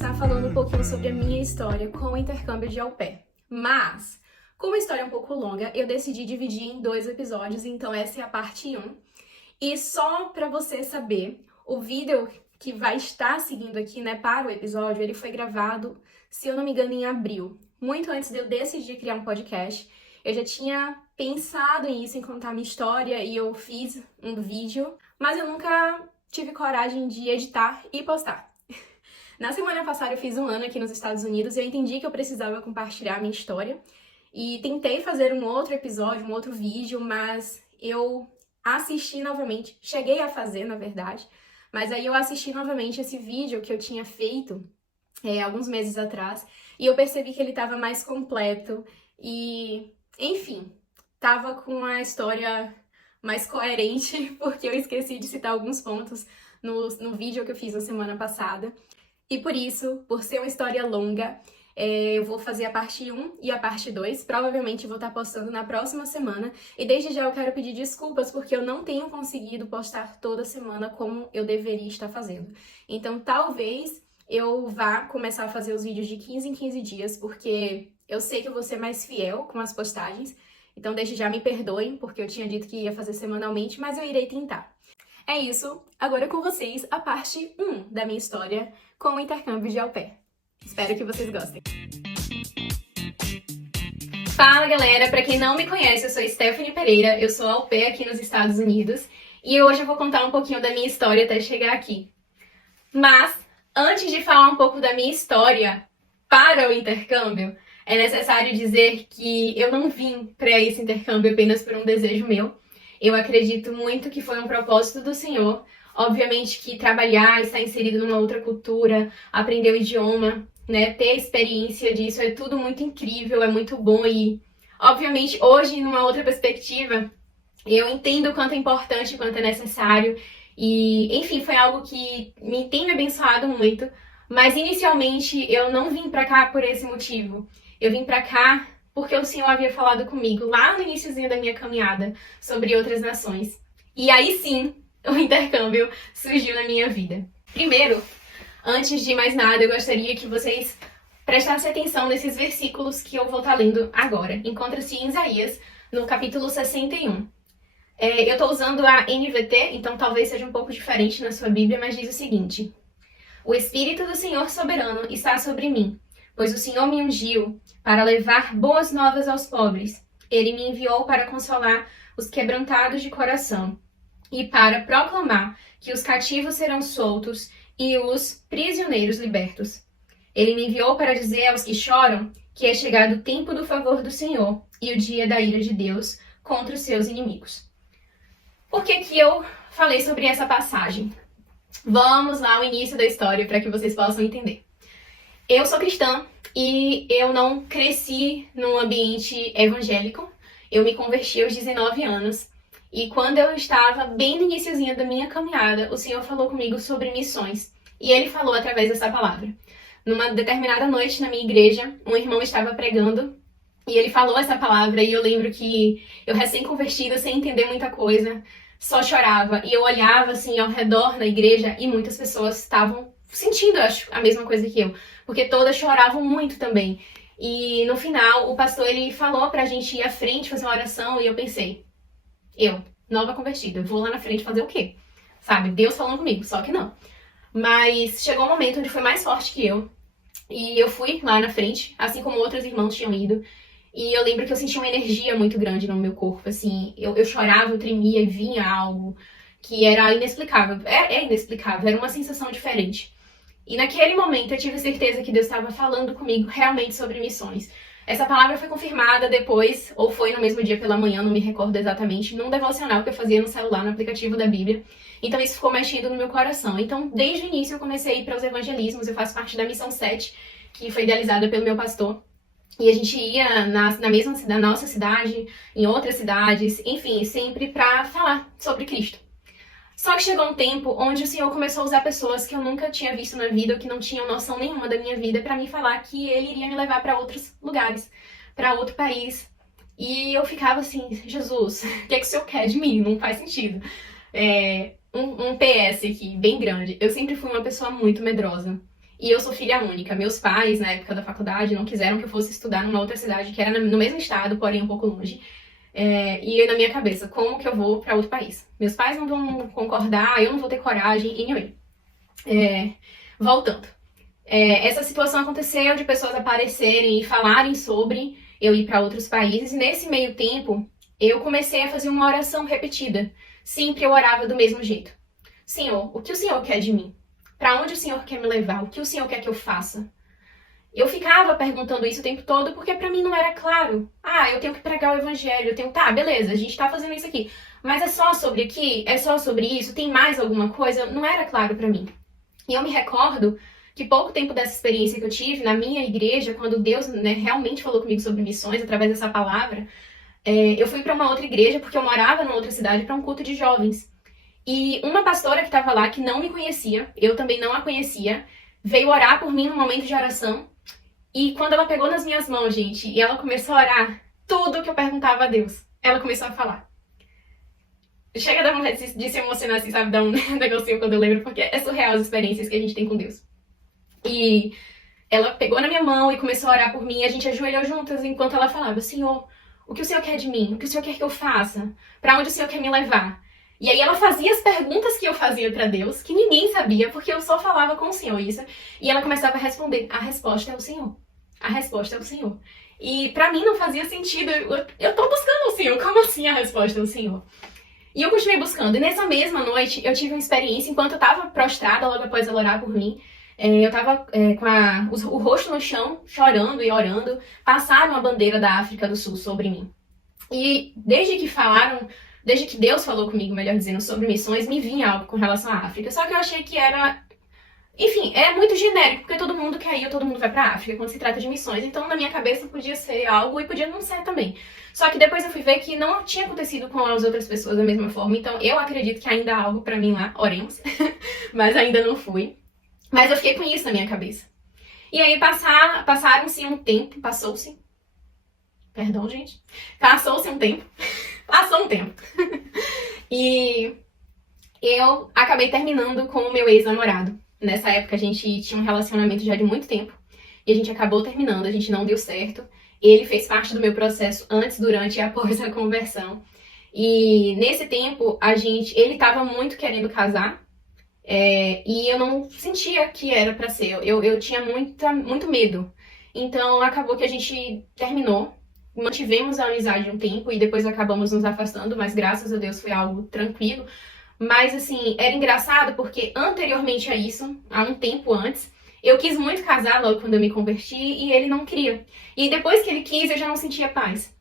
estar falando um pouquinho sobre a minha história com o intercâmbio de au pair. Mas, como a história é um pouco longa, eu decidi dividir em 2 episódios, então essa é a parte 1. E só para você saber, o vídeo que vai estar seguindo aqui, né, para o episódio, ele foi gravado, se eu não me engano, em abril. Muito antes de eu decidir criar um podcast. Eu já tinha pensado nisso, em contar minha história, e eu fiz um vídeo, mas eu nunca tive coragem de editar e postar. Na semana passada eu fiz 1 ano aqui nos Estados Unidos e eu entendi que eu precisava compartilhar a minha história. E tentei fazer um outro episódio, um outro vídeo, mas eu assisti novamente, cheguei a fazer, na verdade, mas aí eu assisti novamente esse vídeo que eu tinha feito alguns meses atrás e eu percebi que ele estava mais completo e, enfim, tava com a história mais coerente, porque eu esqueci de citar alguns pontos no vídeo que eu fiz na semana passada. E por isso, por ser uma história longa, eu vou fazer a parte 1 e a parte 2. Provavelmente vou estar postando na próxima semana. E desde já eu quero pedir desculpas porque eu não tenho conseguido postar toda semana como eu deveria estar fazendo. Então talvez eu vá começar a fazer os vídeos de 15 em 15 dias, porque eu sei que eu vou ser mais fiel com as postagens. Então desde já me perdoem, porque eu tinha dito que ia fazer semanalmente, mas eu irei tentar. É isso, agora com vocês a parte 1 da minha história com o intercâmbio de au pair. Espero que vocês gostem. Fala galera, pra quem não me conhece, eu sou Stephanie Pereira, eu sou au pair aqui nos Estados Unidos e hoje eu vou contar um pouquinho da minha história até chegar aqui. Mas, antes de falar um pouco da minha história para o intercâmbio, é necessário dizer que eu não vim para esse intercâmbio apenas por um desejo meu. Eu acredito muito que foi um propósito do Senhor. Obviamente que trabalhar, estar inserido numa outra cultura, aprender o idioma, né, ter a experiência disso é tudo muito incrível, é muito bom e, obviamente, hoje, numa outra perspectiva, eu entendo o quanto é importante, o quanto é necessário e, enfim, foi algo que tem me abençoado muito, mas inicialmente eu não vim pra cá por esse motivo. Eu vim pra cá porque o Senhor havia falado comigo lá no iniciozinho da minha caminhada sobre outras nações. E aí sim, o intercâmbio surgiu na minha vida. Primeiro, antes de mais nada, eu gostaria que vocês prestassem atenção nesses versículos que eu vou estar lendo agora. Encontra-se em Isaías, no capítulo 61. Eu estou usando a NVT, então talvez seja um pouco diferente na sua Bíblia, mas diz o seguinte: O Espírito do Senhor soberano está sobre mim, pois o Senhor me ungiu para levar boas novas aos pobres. Ele me enviou para consolar os quebrantados de coração e para proclamar que os cativos serão soltos e os prisioneiros libertos. Ele me enviou para dizer aos que choram que é chegado o tempo do favor do Senhor e o dia da ira de Deus contra os seus inimigos. Por que que eu falei sobre essa passagem? Vamos lá ao início da história para que vocês possam entender. Eu sou cristã e eu não cresci num ambiente evangélico. Eu me converti aos 19 anos. E quando eu estava bem no iniciozinho da minha caminhada, o Senhor falou comigo sobre missões. E Ele falou através dessa palavra. Numa determinada noite na minha igreja, um irmão estava pregando e ele falou essa palavra. E eu lembro que eu recém-convertida, sem entender muita coisa, só chorava. E eu olhava assim ao redor na igreja e muitas pessoas estavam sentindo, acho, a mesma coisa que eu. Porque todas choravam muito também. E no final, o pastor ele falou pra gente ir à frente fazer uma oração e eu pensei, eu, nova convertida, vou lá na frente fazer o quê? Sabe, Deus falando comigo, só que não. Mas chegou um momento onde foi mais forte que eu. E eu fui lá na frente, assim como outros irmãos tinham ido. E eu lembro que eu senti uma energia muito grande no meu corpo, assim. Eu chorava, eu tremia e vinha algo que era inexplicável. É inexplicável, era uma sensação diferente. E naquele momento eu tive certeza que Deus estava falando comigo realmente sobre missões. Essa palavra foi confirmada depois, ou foi no mesmo dia pela manhã, não me recordo exatamente, num devocional que eu fazia no celular, no aplicativo da Bíblia. Então isso ficou mexido no meu coração. Então desde o início eu comecei a ir para os evangelismos, eu faço parte da Missão 7, que foi idealizada pelo meu pastor. E a gente ia na nossa cidade, em outras cidades, enfim, sempre para falar sobre Cristo. Só que chegou um tempo onde o Senhor começou a usar pessoas que eu nunca tinha visto na vida, ou que não tinham noção nenhuma da minha vida, para me falar que Ele iria me levar para outros lugares, para outro país. E eu ficava assim, Jesus, o que é que o Senhor quer de mim? Não faz sentido. Um PS aqui, bem grande. Eu sempre fui uma pessoa muito medrosa. E eu sou filha única. Meus pais, na época da faculdade, não quiseram que eu fosse estudar numa outra cidade, que era no mesmo estado, porém um pouco longe. E na minha cabeça, como que eu vou para outro país? Meus pais não vão concordar, eu não vou ter coragem, anyway. Voltando. Essa situação aconteceu de pessoas aparecerem e falarem sobre eu ir para outros países, e nesse meio tempo, eu comecei a fazer uma oração repetida. Sempre eu orava do mesmo jeito. Senhor, o que o Senhor quer de mim? Para onde o Senhor quer me levar? O que o Senhor quer que eu faça? Eu ficava perguntando isso o tempo todo porque pra mim não era claro. Eu tenho que pregar o evangelho, eu tenho... Tá, beleza, a gente tá fazendo isso aqui. Mas é só sobre aqui? É só sobre isso? Tem mais alguma coisa? Não era claro pra mim. E eu me recordo que pouco tempo dessa experiência que eu tive na minha igreja, quando Deus, realmente falou comigo sobre missões através dessa palavra, eu fui pra uma outra igreja porque eu morava numa outra cidade pra um culto de jovens. E uma pastora que estava lá, que não me conhecia, eu também não a conhecia, veio orar por mim no momento de oração. E quando ela pegou nas minhas mãos, gente, e ela começou a orar tudo que eu perguntava a Deus, ela começou a falar. Chega a dar vontade de se emocionar, assim, sabe? Dar um negocinho quando eu lembro, porque é surreal as experiências que a gente tem com Deus. E ela pegou na minha mão e começou a orar por mim, e a gente ajoelhou juntas enquanto ela falava: Senhor, o que o Senhor quer de mim? O que o Senhor quer que eu faça? Pra onde o Senhor quer me levar? E aí ela fazia as perguntas que eu fazia pra Deus, que ninguém sabia, porque eu só falava com o Senhor isso. E ela começava a responder: a resposta é o Senhor. A resposta é o Senhor. E pra mim não fazia sentido. Eu tô buscando o Senhor. Como assim a resposta é o Senhor? E eu continuei buscando. E nessa mesma noite eu tive uma experiência, enquanto eu tava prostrada logo após ela orar por mim. Eu tava com o rosto no chão, chorando e orando. Passaram a bandeira da África do Sul sobre mim. E desde que Deus falou comigo, melhor dizendo, sobre missões, me vinha algo com relação à África. Só que eu achei que era... Enfim, é muito genérico, porque todo mundo quer ir, todo mundo vai pra África quando se trata de missões. Então, na minha cabeça, podia ser algo e podia não ser também. Só que depois eu fui ver que não tinha acontecido com as outras pessoas da mesma forma. Então, eu acredito que ainda há algo pra mim lá, oremos. Mas ainda não fui. Mas eu fiquei com isso na minha cabeça. E aí, passaram-se um tempo, passou-se... Perdão, gente. Passou-se um tempo. Passou um tempo. E eu acabei terminando com o meu ex-namorado. Nessa época a gente tinha um relacionamento já de muito tempo. E a gente acabou terminando, a gente não deu certo. Ele fez parte do meu processo antes, durante e após a conversão. E nesse tempo, ele estava muito querendo casar. E eu não sentia que era pra ser. Eu tinha muito medo. Então acabou que a gente terminou. Mantivemos a amizade um tempo e depois acabamos nos afastando, mas graças a Deus foi algo tranquilo. Mas assim, era engraçado porque anteriormente a isso, há um tempo antes, eu quis muito casar logo quando eu me converti e ele não queria. E depois que ele quis, eu já não sentia paz.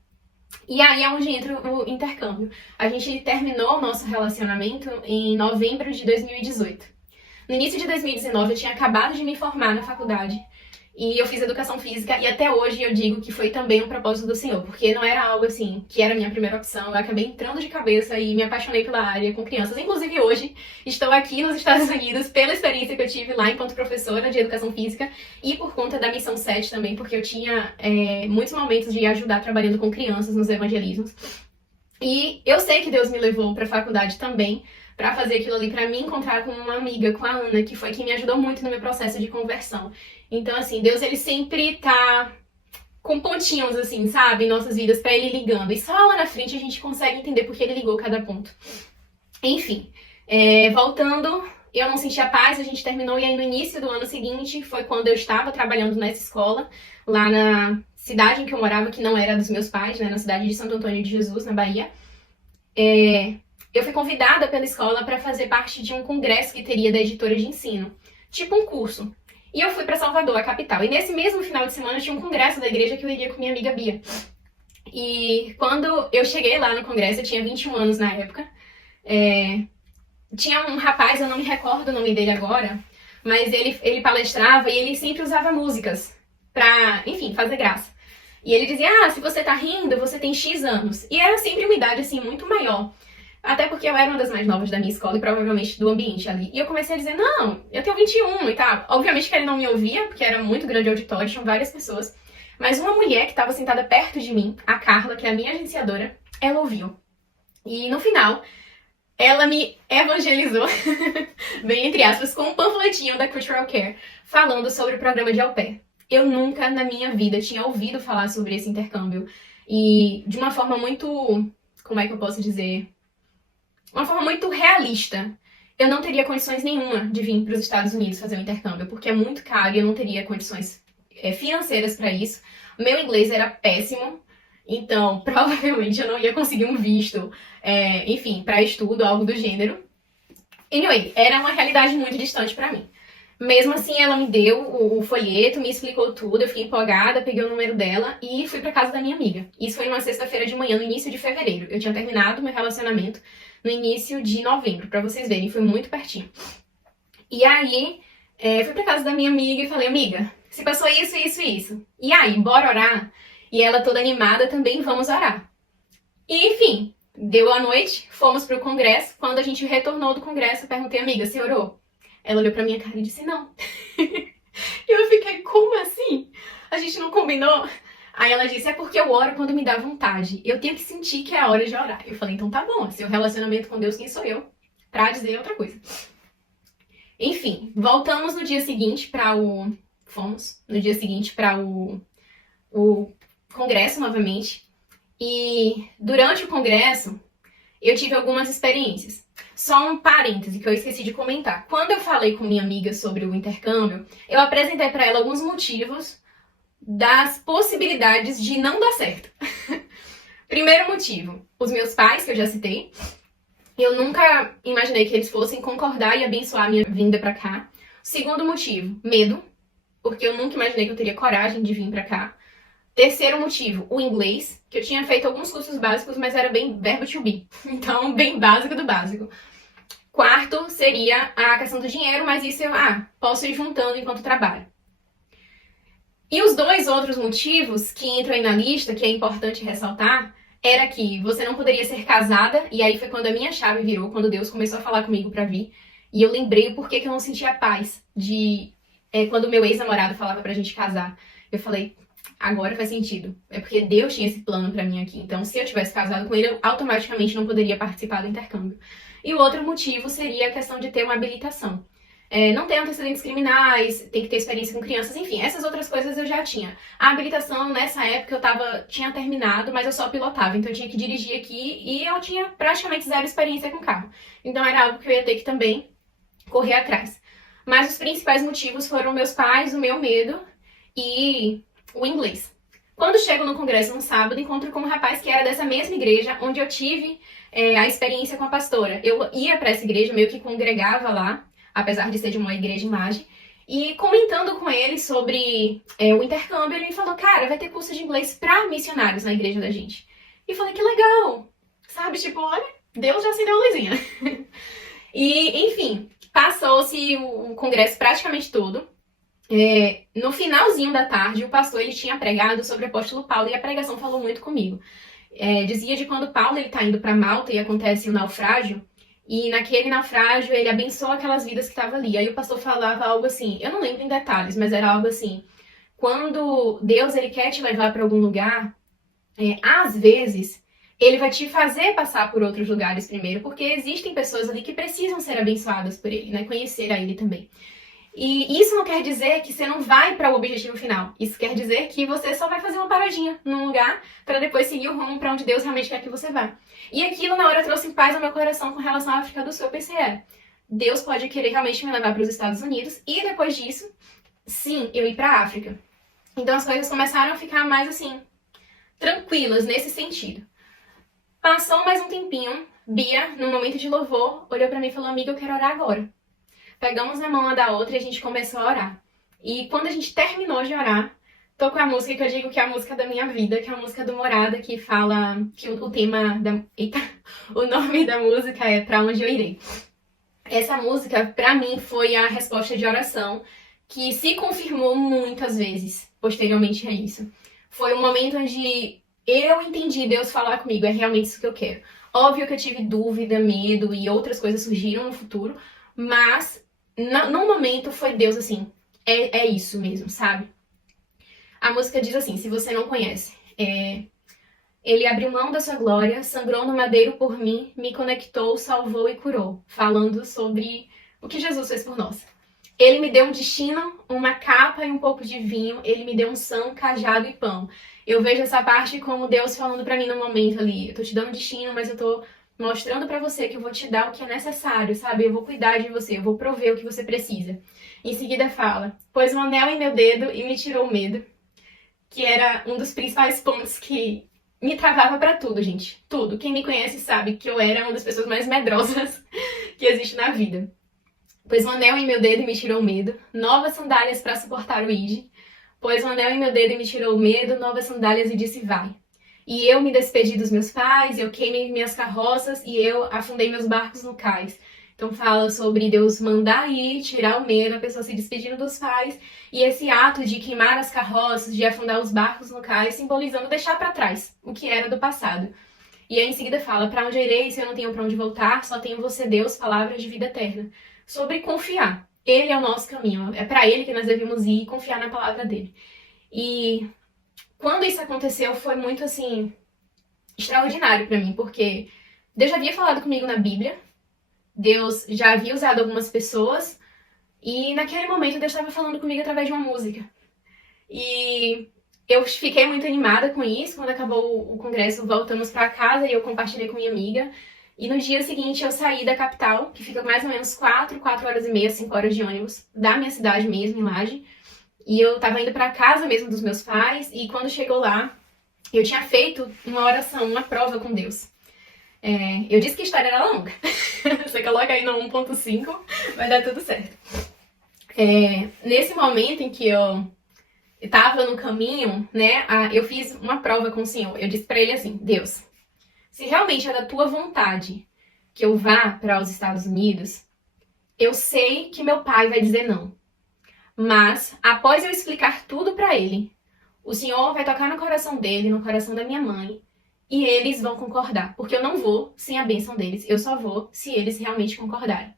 E aí é onde entra o intercâmbio. A gente terminou o nosso relacionamento em novembro de 2018. No início de 2019, eu tinha acabado de me formar na faculdade. E eu fiz educação física e até hoje eu digo que foi também um propósito do Senhor, porque não era algo assim que era a minha primeira opção. Eu acabei entrando de cabeça e me apaixonei pela área com crianças. Inclusive hoje estou aqui nos Estados Unidos pela experiência que eu tive lá enquanto professora de educação física e por conta da Missão 7 também, porque eu tinha muitos momentos de ajudar trabalhando com crianças nos evangelismos. E eu sei que Deus me levou para a faculdade também, para fazer aquilo ali, para me encontrar com uma amiga, com a Ana, que foi quem me ajudou muito no meu processo de conversão. Então, assim, Deus, ele sempre tá com pontinhos, assim, sabe, em nossas vidas, para ele ligando. E só lá na frente a gente consegue entender porque ele ligou cada ponto. Enfim, voltando, eu não sentia paz, a gente terminou, e aí no início do ano seguinte foi quando eu estava trabalhando nessa escola, lá na cidade em que eu morava, que não era dos meus pais, né, na cidade de Santo Antônio de Jesus, na Bahia. Eu fui convidada pela escola para fazer parte de um congresso que teria da editora de ensino, tipo um curso. E eu fui para Salvador, a capital. E nesse mesmo final de semana tinha um congresso da igreja que eu iria com minha amiga Bia. E quando eu cheguei lá no congresso, eu tinha 21 anos na época, tinha um rapaz, eu não me recordo o nome dele agora, mas ele palestrava e ele sempre usava músicas pra, enfim, fazer graça. E ele dizia, se você tá rindo, você tem X anos. E era sempre uma idade, assim, muito maior. Até porque eu era uma das mais novas da minha escola e provavelmente do ambiente ali. E eu comecei a dizer, não, eu tenho 21 e tal. Obviamente que ele não me ouvia, porque era muito grande o auditório, tinham várias pessoas. Mas uma mulher que estava sentada perto de mim, a Carla, que é a minha agenciadora, ela ouviu. E no final, ela me evangelizou, bem entre aspas, com um panfletinho da Cultural Care, falando sobre o programa de au pair. Eu nunca na minha vida tinha ouvido falar sobre esse intercâmbio. E de uma forma muito, como é que eu posso dizer? Uma forma muito realista. Eu não teria condições nenhuma de vir para os Estados Unidos fazer um intercâmbio, porque é muito caro e eu não teria condições financeiras para isso. Meu inglês era péssimo, então provavelmente eu não ia conseguir um visto, enfim, para estudo, algo do gênero. Anyway, era uma realidade muito distante para mim. Mesmo assim, ela me deu o folheto, me explicou tudo, eu fiquei empolgada, peguei o número dela e fui pra casa da minha amiga. Isso foi numa sexta-feira de manhã, no início de fevereiro. Eu tinha terminado meu relacionamento no início de novembro, pra vocês verem, foi muito pertinho. E aí, fui pra casa da minha amiga e falei, amiga, se passou isso, isso e isso. E aí, bora orar? E ela toda animada, também vamos orar. E enfim, deu a noite, fomos pro congresso. Quando a gente retornou do congresso, eu perguntei, amiga, você orou? Ela olhou pra minha cara e disse, não. E eu fiquei, como assim? A gente não combinou? Aí ela disse, é porque eu oro quando me dá vontade. Eu tenho que sentir que é a hora de orar. Eu falei, então tá bom, seu relacionamento com Deus, quem sou eu? Pra dizer outra coisa. Enfim, voltamos no dia seguinte para o... Fomos no dia seguinte para o congresso novamente. E durante o congresso, eu tive algumas experiências. Só um parêntese que eu esqueci de comentar. Quando eu falei com minha amiga sobre o intercâmbio, eu apresentei para ela alguns motivos das possibilidades de não dar certo. Primeiro motivo, os meus pais, que eu já citei. Eu nunca imaginei que eles fossem concordar e abençoar a minha vinda para cá. Segundo motivo, medo, porque eu nunca imaginei que eu teria coragem de vir para cá. Terceiro motivo, o inglês, que eu tinha feito alguns cursos básicos, mas era bem verbo to be. Então, bem básico do básico. Quarto seria a questão do dinheiro, mas isso eu posso ir juntando enquanto trabalho. E os dois outros motivos que entram aí na lista, que é importante ressaltar, era que você não poderia ser casada, e aí foi quando a minha chave virou, quando Deus começou a falar comigo pra vir, e eu lembrei o porquê que eu não sentia paz de quando meu ex-namorado falava pra gente casar. Eu falei, agora faz sentido. É porque Deus tinha esse plano pra mim aqui. Então, se eu tivesse casado com ele, eu automaticamente não poderia participar do intercâmbio. E o outro motivo seria a questão de ter uma habilitação. Não ter antecedentes criminais, tem que ter experiência com crianças, enfim, essas outras coisas eu já tinha. A habilitação, nessa época, eu tinha terminado, mas eu só pilotava, então eu tinha que dirigir aqui e eu tinha praticamente zero experiência com carro. Então era algo que eu ia ter que também correr atrás. Mas os principais motivos foram meus pais, o meu medo e o inglês. Quando chego no congresso no sábado, encontro com um rapaz que era dessa mesma igreja, onde eu tive a experiência com a pastora. Eu ia para essa igreja, meio que congregava lá, apesar de ser de uma igreja imagem, e comentando com ele sobre o intercâmbio, ele me falou, cara, vai ter curso de inglês para missionários na igreja da gente. E falei, que legal, sabe, tipo, olha, Deus já acendeu a luzinha. E, enfim, passou-se o congresso praticamente todo. No finalzinho da tarde, o pastor ele tinha pregado sobre o apóstolo Paulo e a pregação falou muito comigo. Dizia de quando Paulo está indo para Malta e acontece um naufrágio, e naquele naufrágio ele abençoa aquelas vidas que estavam ali. Aí o pastor falava algo assim, eu não lembro em detalhes, mas era algo assim, quando Deus ele quer te levar para algum lugar, às vezes ele vai te fazer passar por outros lugares primeiro, porque existem pessoas ali que precisam ser abençoadas por ele, né? Conhecer a ele também. E isso não quer dizer que você não vai para o objetivo final. Isso quer dizer que você só vai fazer uma paradinha num lugar para depois seguir o rumo para onde Deus realmente quer que você vá. E aquilo na hora trouxe paz ao meu coração com relação à África do Sul. Eu pensei, Deus pode querer realmente me levar para os Estados Unidos e depois disso, sim, eu ir para a África. Então as coisas começaram a ficar mais assim, tranquilas nesse sentido. Passou mais um tempinho, Bia, num momento de louvor, olhou para mim e falou, amiga, eu quero orar agora. Pegamos na mão uma da outra e a gente começou a orar. E quando a gente terminou de orar, tocou a música que eu digo que é a música da minha vida, que é a música do Morada, que fala que o tema da... Eita! O nome da música é Pra Onde Eu Irei. Essa música, pra mim, foi a resposta de oração que se confirmou muitas vezes posteriormente a isso. Foi um momento onde eu entendi Deus falar comigo, é realmente isso que eu quero. Óbvio que eu tive dúvida, medo e outras coisas surgiram no futuro, mas no momento foi Deus assim, é isso mesmo, sabe? A música diz assim, se você não conhece, Ele abriu mão da sua glória, sangrou no madeiro por mim, me conectou, salvou e curou. Falando sobre o que Jesus fez por nós. Ele me deu um destino, uma capa e um pouco de vinho. Ele me deu unção, cajado e pão. Eu vejo essa parte como Deus falando pra mim no momento ali. Eu tô te dando um destino, mas eu tô mostrando pra você que eu vou te dar o que é necessário, sabe? Eu vou cuidar de você, eu vou prover o que você precisa. Em seguida fala, pôs um anel em meu dedo e me tirou o medo. Que era um dos principais pontos que me travava pra tudo, gente. Tudo. Quem me conhece sabe que eu era uma das pessoas mais medrosas que existe na vida. Pôs um anel em meu dedo e me tirou o medo. Novas sandálias para suportar o id. Pôs um anel em meu dedo e me tirou o medo. Novas sandálias e disse, vai. E eu me despedi dos meus pais, eu queimei minhas carroças e eu afundei meus barcos no cais. Então fala sobre Deus mandar ir, tirar o medo, a pessoa se despedindo dos pais, e esse ato de queimar as carroças, de afundar os barcos no cais, simbolizando deixar para trás o que era do passado. E aí em seguida fala, para onde eu irei se eu não tenho para onde voltar, só tenho você, Deus, palavras de vida eterna. Sobre confiar. Ele é o nosso caminho, é para ele que nós devemos ir e confiar na palavra dele. E quando isso aconteceu foi muito assim extraordinário para mim, porque Deus já havia falado comigo na Bíblia, Deus já havia usado algumas pessoas, e naquele momento Deus estava falando comigo através de uma música. E eu fiquei muito animada com isso. Quando acabou o congresso, voltamos para casa e eu compartilhei com minha amiga. E no dia seguinte eu saí da capital, que fica mais ou menos 4 horas e meia, 5 horas de ônibus, da minha cidade mesmo, em Laje. E eu tava indo para casa mesmo dos meus pais, e quando chegou lá, eu tinha feito uma oração, uma prova com Deus. Eu disse que a história era longa. Você coloca aí no 1.5, vai dar tudo certo. Nesse momento em que eu tava no caminho, né, eu fiz uma prova com o Senhor. Eu disse pra ele assim, Deus, se realmente é da tua vontade que eu vá para os Estados Unidos, eu sei que meu pai vai dizer não. Mas, após eu explicar tudo pra ele, o Senhor vai tocar no coração dele, no coração da minha mãe, e eles vão concordar. Porque eu não vou sem a bênção deles, eu só vou se eles realmente concordarem.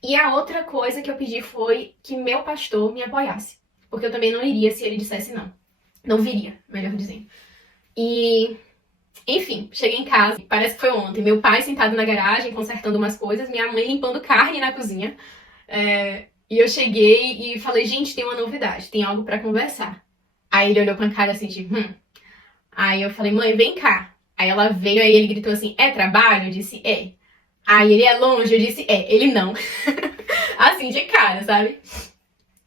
E a outra coisa que eu pedi foi que meu pastor me apoiasse. Porque eu também não iria se ele dissesse não. Não viria, melhor dizendo. E, enfim, cheguei em casa, parece que foi ontem. Meu pai sentado na garagem, consertando umas coisas, minha mãe limpando carne na cozinha. E eu cheguei e falei, gente, tem uma novidade, tem algo pra conversar. Aí ele olhou com a cara assim, tipo, Aí eu falei, mãe, vem cá. Aí ela veio, aí ele gritou assim, é trabalho? Eu disse, é. Aí ele é longe? Eu disse, é. Ele não. Assim, de cara, sabe?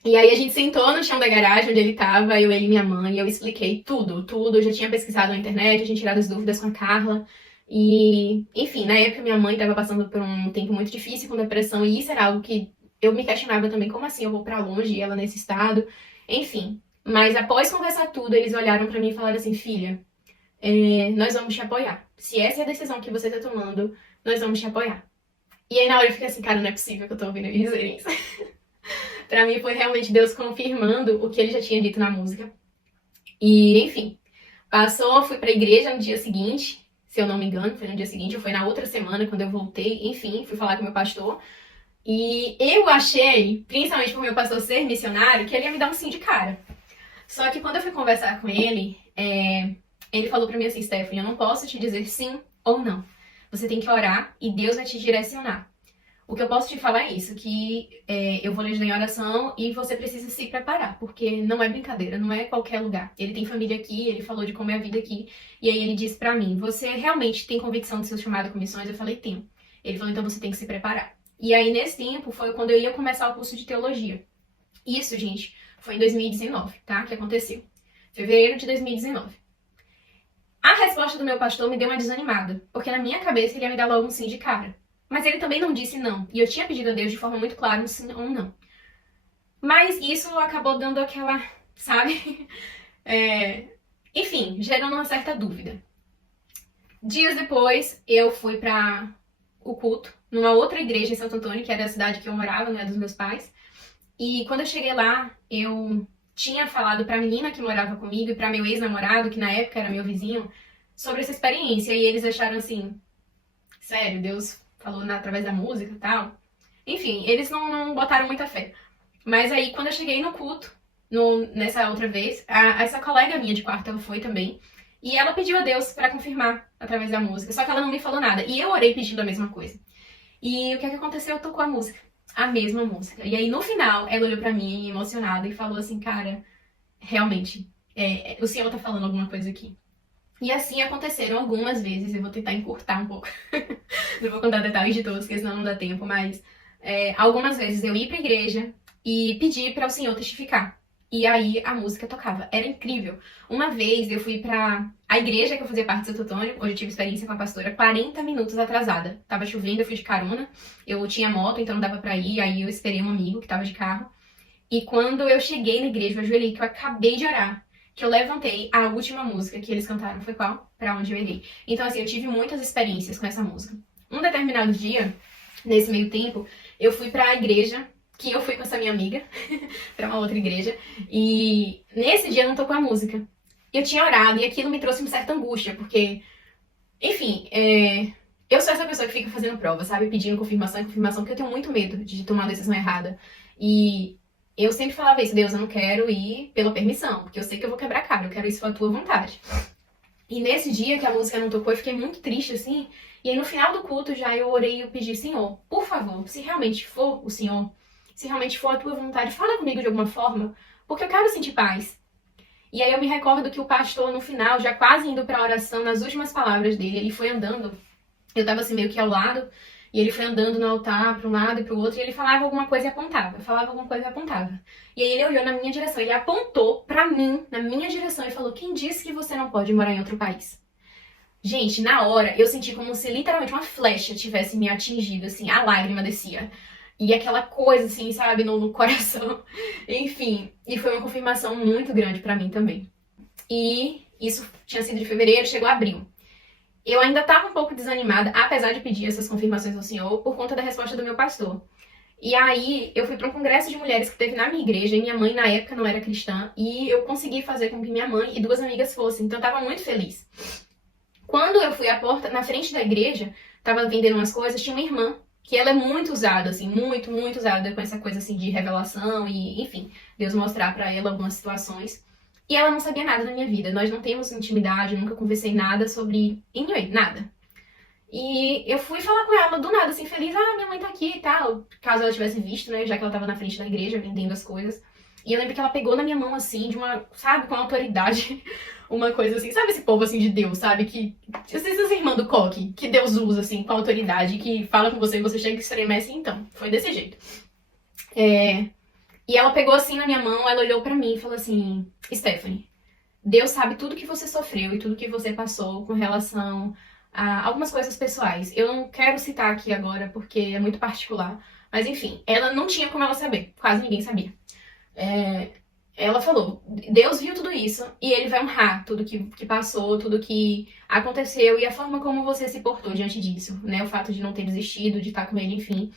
E aí a gente sentou no chão da garagem onde ele tava, ele e minha mãe, e eu expliquei tudo. Eu já tinha pesquisado na internet, eu tinha tirado as dúvidas com a Carla. E, enfim, na época minha mãe tava passando por um tempo muito difícil com depressão, e isso era algo que eu me questionava também, como assim eu vou pra longe e ela nesse estado? Enfim. Mas após conversar tudo, eles olharam pra mim e falaram assim, filha, nós vamos te apoiar. Se essa é a decisão que você tá tomando, nós vamos te apoiar. E aí na hora eu fiquei assim, cara, não é possível que eu tô ouvindo eles dizerem isso. Pra mim foi realmente Deus confirmando o que ele já tinha dito na música. E, enfim, passou, fui pra igreja no dia seguinte, se eu não me engano, foi no dia seguinte, ou foi na outra semana quando eu voltei, enfim, fui falar com o meu pastor. E eu achei, principalmente por meu pastor ser missionário, que ele ia me dar um sim de cara. Só que quando eu fui conversar com ele, ele falou pra mim assim, Stephanie, eu não posso te dizer sim ou não. Você tem que orar e Deus vai te direcionar. O que eu posso te falar é isso, que eu vou ler em oração e você precisa se preparar, porque não é brincadeira, não é qualquer lugar. Ele tem família aqui, ele falou de como é a vida aqui, e aí ele disse pra mim, você realmente tem convicção do seu chamado com missões? Eu falei, tenho. Ele falou, então você tem que se preparar. E aí nesse tempo foi quando eu ia começar o curso de teologia. Isso, gente, foi em 2019, tá? Que aconteceu. Fevereiro de 2019. A resposta do meu pastor me deu uma desanimada, porque na minha cabeça ele ia me dar logo um sim de cara. Mas ele também não disse não. E eu tinha pedido a Deus de forma muito clara um sim ou um não. Mas isso acabou dando aquela, sabe? Enfim, gerando uma certa dúvida. Dias depois, eu fui para o culto, numa outra igreja em Santo Antônio, que era a cidade que eu morava, né, dos meus pais. E quando eu cheguei lá, eu tinha falado pra menina que morava comigo e pra meu ex-namorado, que na época era meu vizinho, sobre essa experiência. E eles acharam assim, sério, Deus falou através da música e tal. Enfim, eles não botaram muita fé. Mas aí, quando eu cheguei no culto, nessa outra vez, essa colega minha de quarto, ela foi também. E ela pediu a Deus pra confirmar através da música, só que ela não me falou nada. E eu orei pedindo a mesma coisa. E o que é que aconteceu? Tocou a música, a mesma música. E aí no final, ela olhou pra mim emocionada e falou assim, cara, realmente, o Senhor tá falando alguma coisa aqui. E assim aconteceram algumas vezes, eu vou tentar encurtar um pouco. Não vou contar detalhes de todos, porque senão não dá tempo, mas algumas vezes eu ia pra igreja e pedi para o Senhor testificar. E aí a música tocava. Era incrível. Uma vez eu fui pra a igreja que eu fazia parte do Santo Antônio, onde eu tive experiência com a pastora, 40 minutos atrasada. Tava chovendo, eu fui de carona. Eu tinha moto, então não dava pra ir. Aí eu esperei um amigo que tava de carro. E quando eu cheguei na igreja, eu ajoelhei, que eu acabei de orar, que eu levantei, a última música que eles cantaram foi qual? Pra Onde Eu Irei. Então assim, eu tive muitas experiências com essa música. Um determinado dia, nesse meio tempo, eu fui pra igreja, que eu fui com essa minha amiga, pra uma outra igreja, e nesse dia não tocou a música. Eu tinha orado e aquilo me trouxe uma certa angústia, porque, enfim, eu sou essa pessoa que fica fazendo prova, sabe? Pedindo confirmação e confirmação, porque eu tenho muito medo de tomar uma decisão errada. E eu sempre falava isso, Deus, eu não quero ir pela permissão, porque eu sei que eu vou quebrar a cara, eu quero isso com a tua vontade. E nesse dia que a música não tocou, eu fiquei muito triste, assim, e aí no final do culto já eu orei e eu pedi, Senhor, por favor, se realmente for o Senhor, se realmente for a tua vontade, fala comigo de alguma forma, porque eu quero sentir paz. E aí eu me recordo que o pastor, no final, já quase indo pra oração, nas últimas palavras dele, ele foi andando, eu tava assim meio que ao lado, e ele foi andando no altar pra um lado e pro outro, e ele falava alguma coisa e apontava, falava alguma coisa e apontava. E aí ele olhou na minha direção, ele apontou pra mim, na minha direção, e falou, quem disse que você não pode morar em outro país? Gente, na hora, eu senti como se literalmente uma flecha tivesse me atingido, assim, a lágrima descia. E aquela coisa, assim, sabe, no coração. Enfim, e foi uma confirmação muito grande pra mim também. E isso tinha sido de fevereiro, chegou abril. Eu ainda estava um pouco desanimada, apesar de pedir essas confirmações ao Senhor, por conta da resposta do meu pastor. E aí, eu fui para um congresso de mulheres que teve na minha igreja, e minha mãe, na época, não era cristã, e eu consegui fazer com que minha mãe e duas amigas fossem, então eu tava muito feliz. Quando eu fui à porta, na frente da igreja, tava vendendo umas coisas, tinha uma irmã, que ela é muito usada, assim, muito, muito usada com essa coisa, assim, de revelação e, enfim, Deus mostrar pra ela algumas situações. E ela não sabia nada da minha vida, nós não temos intimidade, nunca conversei nada sobre, anyway, nada. E eu fui falar com ela do nada, assim, feliz, minha mãe tá aqui e tal, caso ela tivesse visto, né, já que ela tava na frente da igreja vendendo as coisas. E eu lembro que ela pegou na minha mão, assim, de uma, sabe, com autoridade, uma coisa assim, sabe esse povo, assim, de Deus, sabe, que, essas irmãs do coque, que Deus usa, assim, com autoridade, que fala com você e você chega e estremece, então, foi desse jeito. E ela pegou assim na minha mão, ela olhou pra mim e falou assim, Stephanie, Deus sabe tudo que você sofreu e tudo que você passou com relação a algumas coisas pessoais. Eu não quero citar aqui agora porque é muito particular, mas enfim, ela não tinha como ela saber, quase ninguém sabia. Ela falou, Deus viu tudo isso e Ele vai honrar tudo que passou, tudo que aconteceu e a forma como você se portou diante disso, né? O fato de não ter desistido, de estar com Ele, enfim.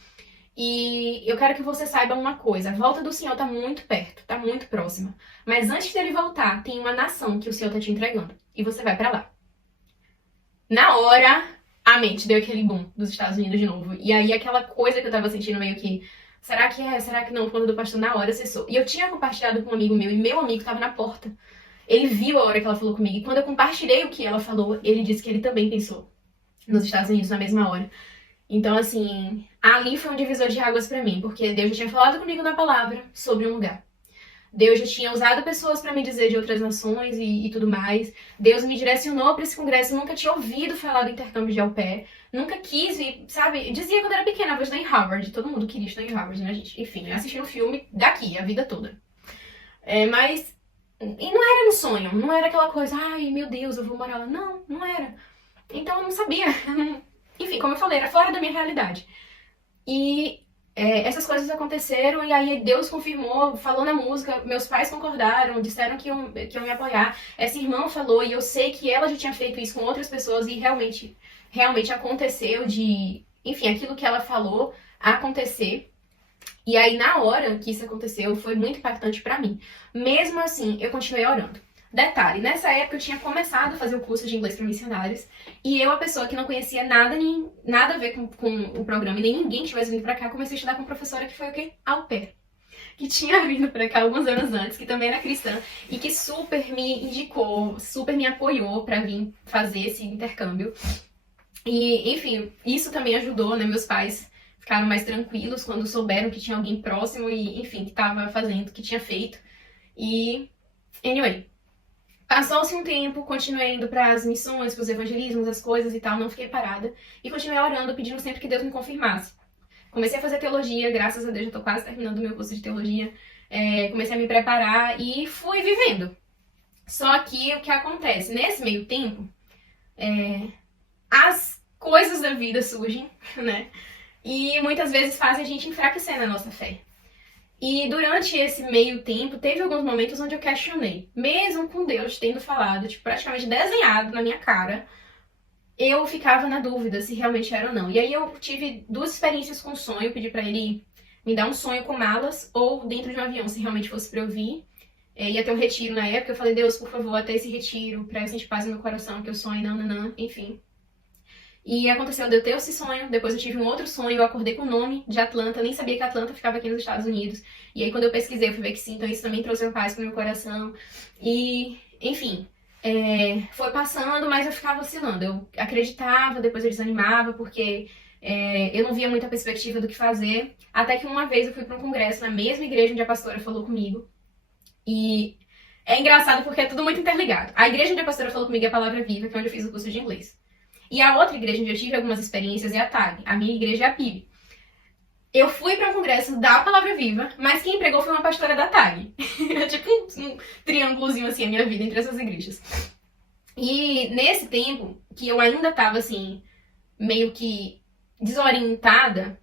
E eu quero que você saiba uma coisa, a volta do Senhor tá muito perto, tá muito próxima. Mas antes dele voltar, tem uma nação que o Senhor tá te entregando. E você vai pra lá. Na hora, a mente deu aquele boom dos Estados Unidos de novo. E aí aquela coisa que eu tava sentindo meio que, será que é, será que não? Quando do pastor na hora cessou. E eu tinha compartilhado com um amigo meu, e meu amigo tava na porta. Ele viu a hora que ela falou comigo. E quando eu compartilhei o que ela falou, ele disse que ele também pensou nos Estados Unidos na mesma hora. Então, assim, ali foi um divisor de águas pra mim, porque Deus já tinha falado comigo na palavra sobre um lugar. Deus já tinha usado pessoas pra me dizer de outras nações e tudo mais. Deus me direcionou pra esse congresso, eu nunca tinha ouvido falar do intercâmbio de au pair, nunca quis, sabe? Dizia quando era pequena, vou estudar em Harvard, todo mundo queria estudar em Harvard, né, gente? Enfim, assistindo um filme daqui, a vida toda. Mas, e não era no sonho, não era aquela coisa, ai meu Deus, eu vou morar lá. Não, não era. Então eu não sabia, enfim, como eu falei, era fora da minha realidade. E essas coisas aconteceram e aí Deus confirmou, falou na música, meus pais concordaram, disseram que iam me apoiar. Essa irmã falou e eu sei que ela já tinha feito isso com outras pessoas e realmente aconteceu enfim, aquilo que ela falou acontecer. E aí na hora que isso aconteceu foi muito impactante pra mim. Mesmo assim, eu continuei orando. Detalhe, nessa época eu tinha começado a fazer o curso de inglês para missionários e eu, a pessoa que não conhecia nada, nem nada a ver com o programa e nem ninguém que tivesse vindo pra cá, comecei a estudar com uma professora que foi o quê? Au pair. que tinha vindo pra cá alguns anos antes, que também era cristã, e que super me indicou, super me apoiou pra vir fazer esse intercâmbio. E, enfim, isso também ajudou, né? Meus pais ficaram mais tranquilos quando souberam que tinha alguém próximo e, enfim, que tava fazendo, que tinha feito. E, anyway, passou-se um tempo, continuei indo para as missões, para os evangelismos, as coisas e tal, não fiquei parada. E continuei orando, pedindo sempre que Deus me confirmasse. Comecei a fazer teologia, graças a Deus, já tô quase terminando o meu curso de teologia. Comecei a me preparar e fui vivendo. Só que o que acontece? Nesse meio tempo, as coisas da vida surgem, né? E muitas vezes fazem a gente enfraquecer na nossa fé. E durante esse meio tempo, teve alguns momentos onde eu questionei. Mesmo com Deus tendo falado, tipo, praticamente desenhado na minha cara, eu ficava na dúvida se realmente era ou não. E aí eu tive duas experiências com sonho. Eu pedi pra ele me dar um sonho com malas ou dentro de um avião, se realmente fosse pra eu vir. Ia ter um retiro na época. Eu falei, Deus, por favor, até esse retiro, pra eu sentir paz no meu coração, que eu sonho, não, enfim. E aconteceu de eu ter esse sonho, depois eu tive um outro sonho, eu acordei com o nome de Atlanta, eu nem sabia que Atlanta ficava aqui nos Estados Unidos. E aí quando eu pesquisei, eu fui ver que sim, então isso também trouxe uma paz pro meu coração. E, enfim, foi passando, mas eu ficava oscilando. Eu acreditava, depois eu desanimava, porque eu não via muita perspectiva do que fazer. Até que uma vez eu fui para um congresso na mesma igreja onde a pastora falou comigo. E é engraçado porque é tudo muito interligado. A igreja onde a pastora falou comigo é a Palavra Viva, que é onde eu fiz o curso de inglês. E a outra igreja onde eu tive algumas experiências é a TAG. A minha igreja é a PIB. Eu fui para um congresso da Palavra Viva, mas quem pregou foi uma pastora da TAG. É tipo um triângulozinho assim a minha vida entre essas igrejas. E nesse tempo, que eu ainda tava assim, meio que desorientada,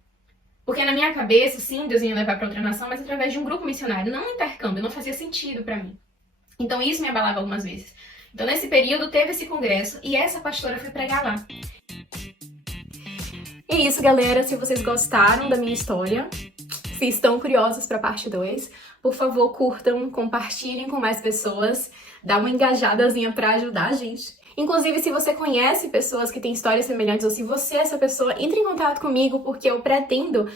porque na minha cabeça, sim, Deus ia levar para outra nação, mas através de um grupo missionário, não um intercâmbio, não fazia sentido para mim. Então isso me abalava algumas vezes. Então, nesse período, teve esse congresso e essa pastora foi pregar lá. É isso, galera. Se vocês gostaram da minha história, se estão curiosos para a parte 2, por favor, curtam, compartilhem com mais pessoas, dá uma engajadazinha para ajudar a gente. Inclusive, se você conhece pessoas que têm histórias semelhantes ou se você é essa pessoa, entre em contato comigo porque eu pretendo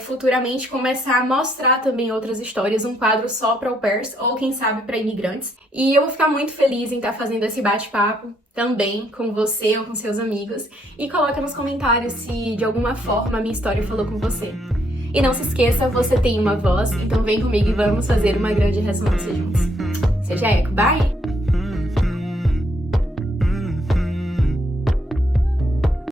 futuramente começar a mostrar também outras histórias, um quadro só para au pairs ou quem sabe para imigrantes. E eu vou ficar muito feliz em estar fazendo esse bate-papo também com você ou com seus amigos. E coloca nos comentários se de alguma forma a minha história falou com você. E não se esqueça, você tem uma voz, então vem comigo e vamos fazer uma grande ressonância juntos. Seja eco, bye!